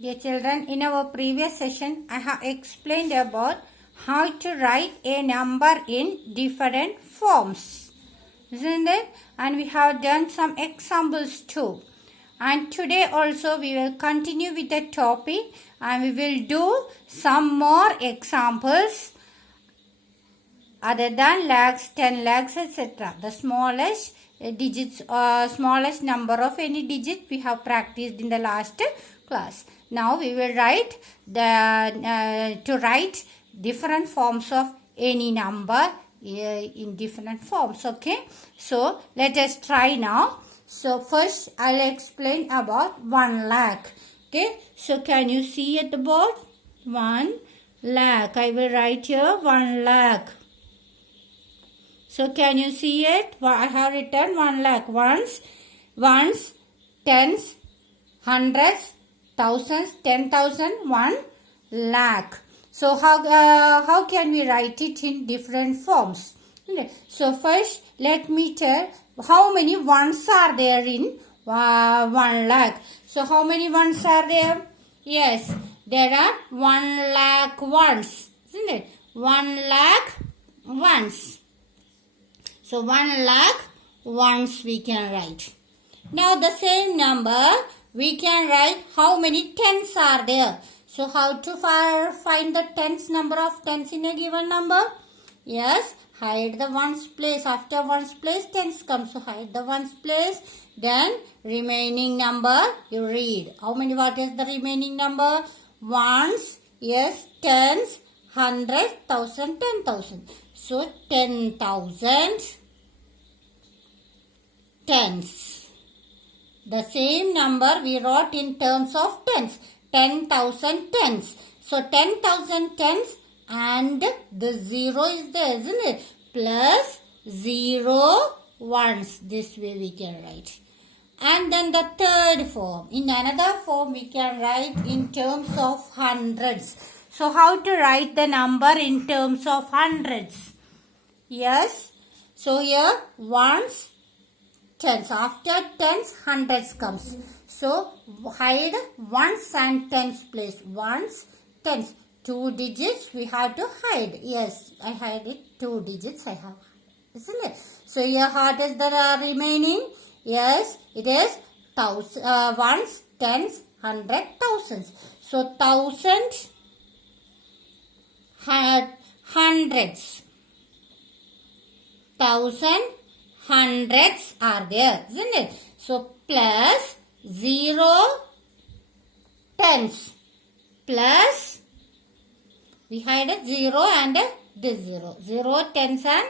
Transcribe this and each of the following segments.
Dear children, in our previous session, I have explained about how to write a number in different forms. Isn't it? And we have done some examples too. And today also we will continue with the topic and we will do some more examples other than lakhs, 10 lakhs, etc. The smallest digits or smallest number of any digit we have practiced in the last class. Now we will write to write different forms of any number in different forms. Okay, so let us try now. So first I'll explain about 1 lakh. Okay, so can you see at the board? 1 lakh. I will write here 1 lakh. So can you see it? I have written 1 lakh. Ones, tens, hundreds, thousands, 10,000, 1 lakh. So how can we write it in different forms? So first let me tell how many ones are there in 1 lakh. So how many ones are there? Yes, there are 1 lakh ones. Isn't it? 1 lakh ones. So 1 lakh ones we can write. Now the same number we can write how many tens are there. So how to find the tens number of tens in a given number? Yes, hide the ones place. After ones place tens come. So hide the ones place. Then remaining number you read. How many? What is the remaining number? Ones, yes, tens, hundreds, thousand, 10,000. So 10,000 tens. The same number we wrote in terms of tens. 10,000 tens. So 10,000 tens and the 0 is there, isn't it? Plus 0 ones. This way we can write. And then the third form. In another form we can write in terms of hundreds. So how to write the number in terms of hundreds? Yes. So here ones, tens. After tens, hundreds comes. So hide ones and tens place. Ones, tens. 2 digits we have to hide. Yes, I hide it. 2 digits I have. Isn't it? So here what is the remaining? Yes, it is ones, tens, hundred, thousands. So 1,000 hundreds. 1,000 hundreds are there, isn't it? So plus 0 tens plus we hide a 0 and this 0. 0 tens and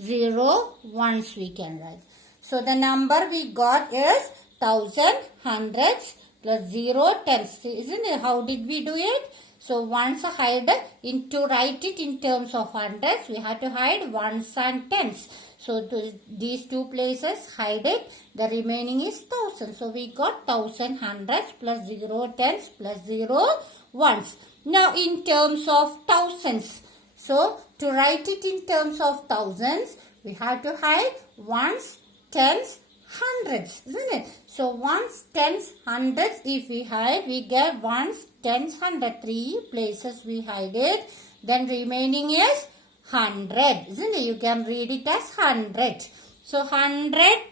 0 ones we can write. So the number we got is 1,000 hundreds plus 0 tens. Isn't it? How did we do it? So once hide to write it in terms of hundreds, we have to hide ones and tens. So these two places hide it. The remaining is 1,000. So we got 1,000 hundreds plus 0 tens plus 0 ones. Now in terms of thousands. So to write it in terms of thousands, we have to hide ones, tens, hundreds, isn't it? So ones, tens, hundreds, if we hide, we get ones, tens, hundred. 3 places we hide it. Then remaining is 100, isn't it? You can read it as 100. So 100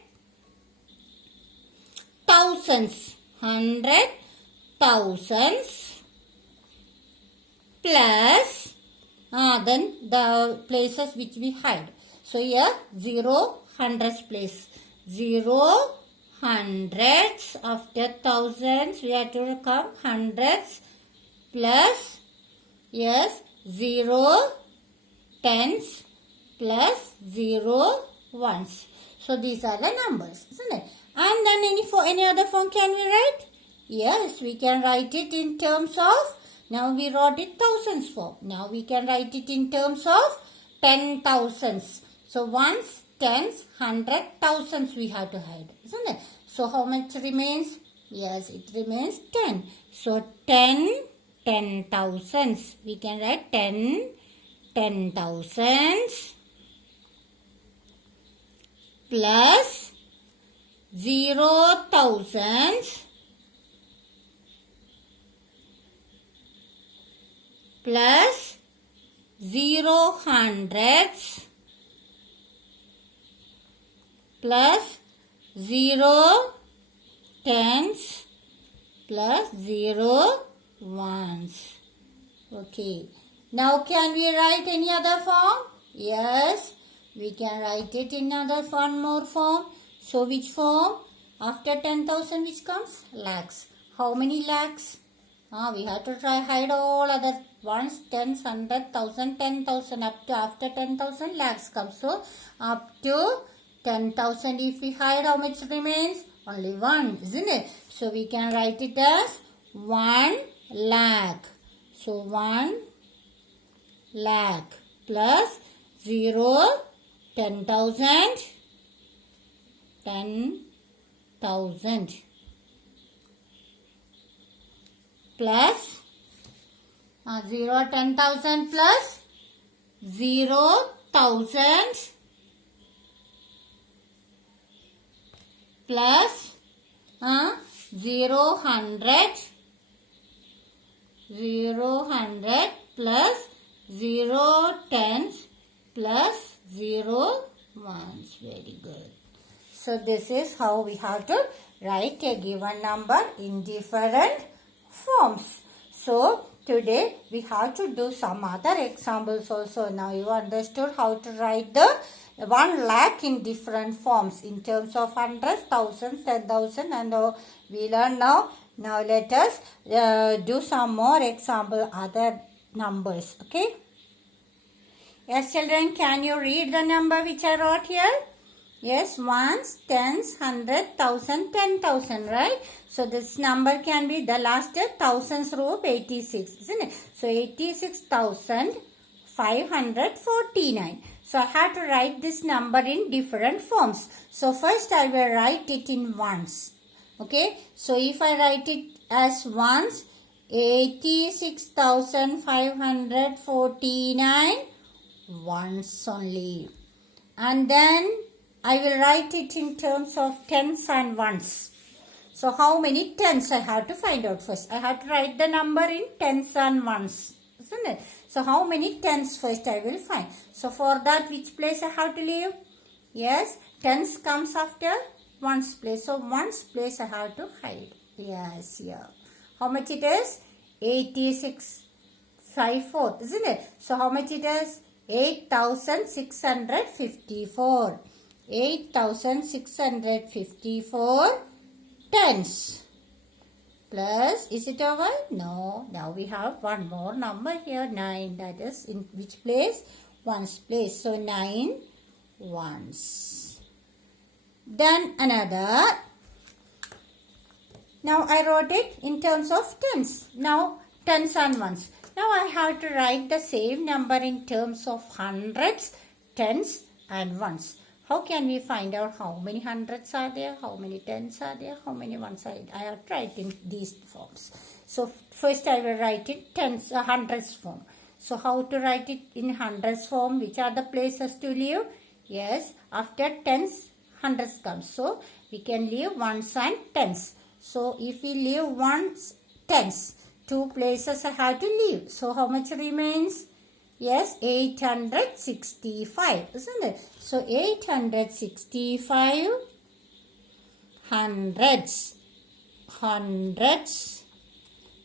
thousands. 100 thousands plus then the places which we hide. So here 0 hundreds place. 0 hundreds after thousands we have to come hundreds plus yes 0 tens plus 0 ones. So these are the numbers, isn't it? And then any other form can we write? Yes, we can write it in terms of, now we wrote it thousands form. Now we can write it in terms of 10,000s. So ones, tens, hundred, thousands we have to hide, isn't it? So how much remains? Yes, it remains 10. So 10,000s. We can write 10,000s plus 0,000 plus 0 hundreds plus 0 tens plus 0 ones. Okay. Now can we write any other form? Yes. We can write it in another one more form. So which form? After 10,000 which comes? Lakhs. How many lakhs? We have to try hide all other ones, tens, 100,000, 10,000 up to after 10,000 lakhs comes. So up to 10,000 if we hide, how much remains? Only 1, isn't it? So we can write it as 1 lakh. So 1 lakh plus 0, 10,000, 10,000 plus 0, 10,000 plus 0,000 plus 0, 100, 0, 100 plus 0, tens plus 0, ones. Very good. So this is how we have to write a given number in different forms. So today we have to do some other examples also. Now you understood how to write the 1 lakh in different forms in terms of hundreds, thousands, 10,000, and we learn now. Now let us do some more example other numbers. Okay. Yes, children, can you read the number which I wrote here? Yes, ones, tens, 100, 1,000, 10,000, right? So this number can be the last thousands row of 86, isn't it? So 86,549. So I have to write this number in different forms. So first I will write it in ones. Okay, so if I write it as ones, 86,549 ones only. And then I will write it in terms of tens and ones. So how many tens I have to find out first. I have to write the number in tens and ones, isn't it? So how many tens first I will find. So for that, which place I have to leave? Yes, tens comes after ones place. So ones place I have to hide. Yes, yeah. How much it is? 86,554, isn't it? So how much it is? 8,654. 8,654 tens. Plus, is it over? No. Now we have one more number here, 9. That is in which place? Ones place. So 9 ones. Then another. Now I wrote it in terms of tens. Now tens and ones. Now I have to write the same number in terms of hundreds, tens and ones. How can we find out how many hundreds are there, how many tens are there, how many ones are there? I have to write in these forms. So first I will write it tens, hundreds form. So how to write it in hundreds form? Which are the places to leave? Yes, after tens, hundreds comes. So we can leave ones and tens. So if we leave ones, tens, 2 places I have to leave. So how much remains? Yes, 865, isn't it? So 865 hundreds.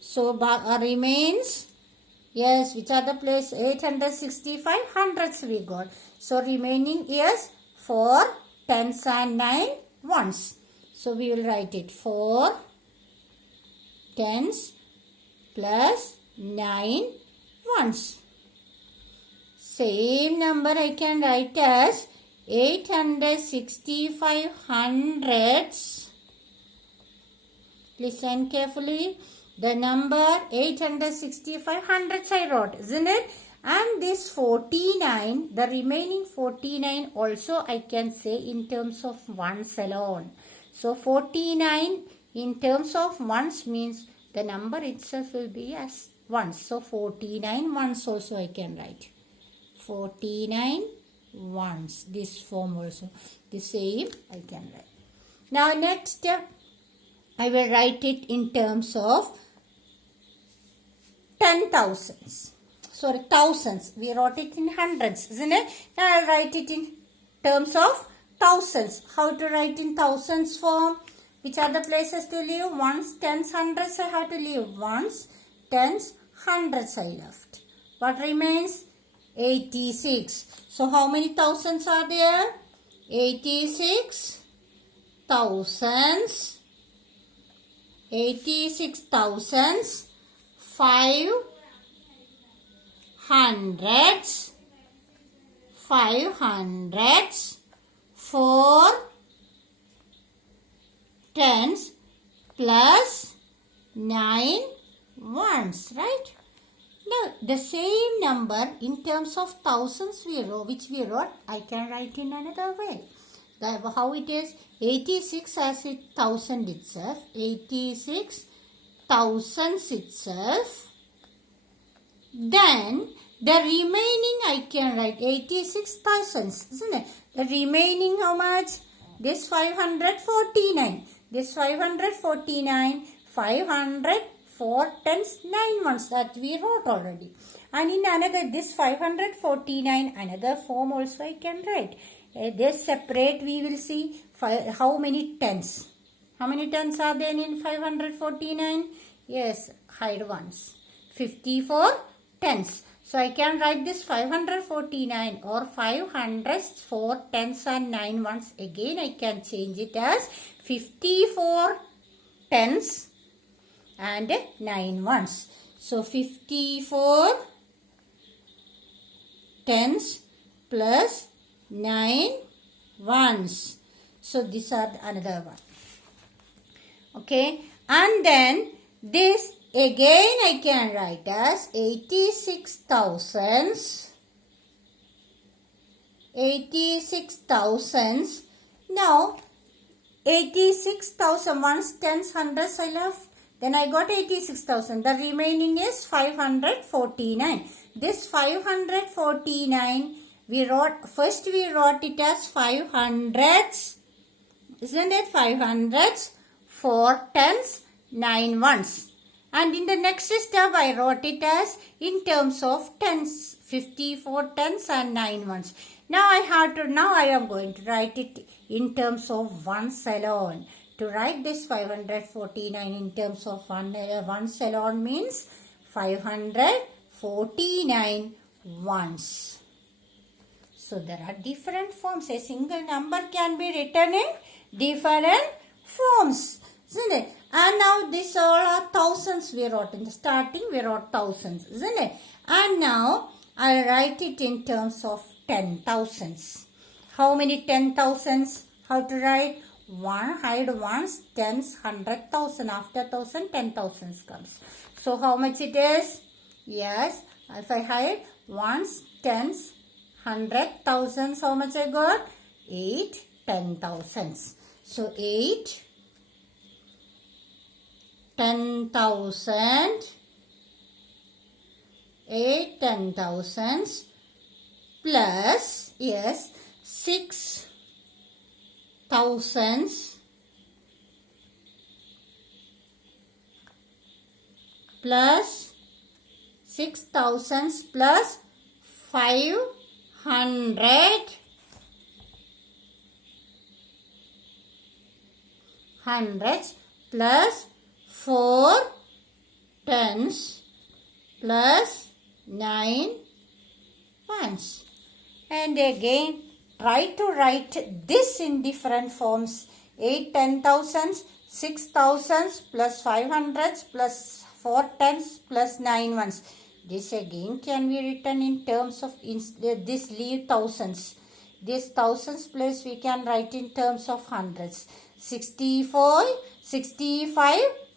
So remains, yes, which are the place? 865 hundreds we got. So remaining is 4 tens and 9 ones. So we will write it 4 tens plus 9 ones. Same number I can write as 865 hundreds. Listen carefully. The number 865 hundreds I wrote, isn't it? And this 49, the remaining 49 also I can say in terms of ones alone. So 49 in terms of ones means the number itself will be as ones. So 49 ones also I can write. 49 ones. This form also. The same I can write. Now next I will write it in terms of 10,000s. thousands. We wrote it in hundreds, isn't it? Now I'll write it in terms of thousands. How to write in thousands form? Which are the places to leave? Ones, tens, hundreds. I have to leave ones, tens, hundreds I left. What remains? 86. So how many thousands are there? 86 thousands. 86 thousands. 5 hundreds. 5 hundreds. 4 tens plus 9 ones, right? Now, the same number in terms of thousands which we wrote, I can write in another way. How it is? 86 as a thousand itself. 86 thousands itself. Then, the remaining I can write 86 thousands, isn't it? The remaining how much? This 549. This 549. 500. 4 tens, 9 ones that we wrote already. And in another, this 549, another form also I can write. This separate we will see how many tens. How many tens are there in 549? Yes, hide ones. 54 tens. So I can write this 549 or 500, 4 tens and 9 ones. Again I can change it as 54 tens and 9 ones. So 54 tens plus 9 ones. So these are another one. Okay. And then this again I can write as 86 thousands. 86 thousands. Now 86,000 ones, tens, hundreds I left. Then I got 86,000. The remaining is 549. This 549 we wrote it as 500s. Isn't it? 500s, 4 tens, 9 ones. And in the next step I wrote it as in terms of tens. 54 tens and 9 ones. Now I am going to write it in terms of ones alone. To write this 549 in terms of ones alone means 549 ones. So there are different forms. A single number can be written in different forms, isn't it? And now these all are thousands we wrote. In the starting we wrote thousands, isn't it? And now I'll write it in terms of 10,000s. How many 10,000s? How to write? 1, hide ones, tens, 100,000. After 1,000, 10,000s comes. So how much it is? Yes, if I hide ones, tens, 100,000s, how much I got? 8 10,000s. So 8 10,000, 8 10,000s plus, yes, 6 thousands plus 6 thousands plus 500 hundreds plus 4 tens plus 9 ones. And again try to write this in different forms. 8 10,000s, 6 thousands plus 500s plus 4 tens plus 9 ones. This again can be written in terms of this leave thousands. This thousands place we can write in terms of hundreds. 65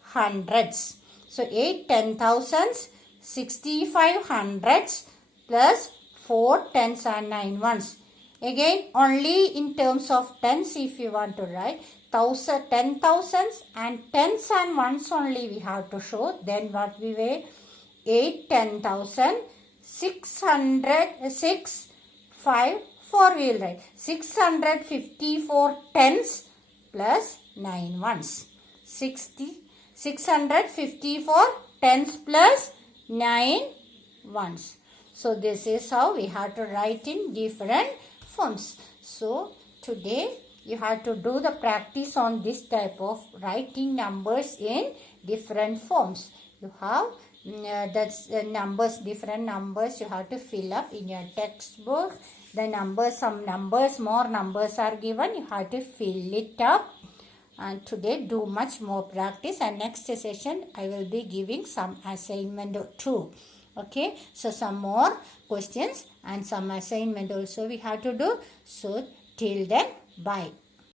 hundreds. So 8 10,000s, 65 hundreds plus 4 tens and 9 ones. Again only in terms of tens if you want to write. 10,000s and tens and ones only we have to show. Then what we will? 8 10,000, 600, 6, 5, 4 we will write. 654 tens plus 9 ones. 654 tens plus 9 ones. So this is how we have to write in different forms. So today you have to do the practice on this type of writing numbers in different forms. You have that's numbers, different numbers you have to fill up in your textbook. The numbers, some numbers, more numbers are given, you have to fill it up. And today do much more practice, and next session I will be giving some assignment too. Okay, so some more questions and some assignment also we have to do. So till then, bye.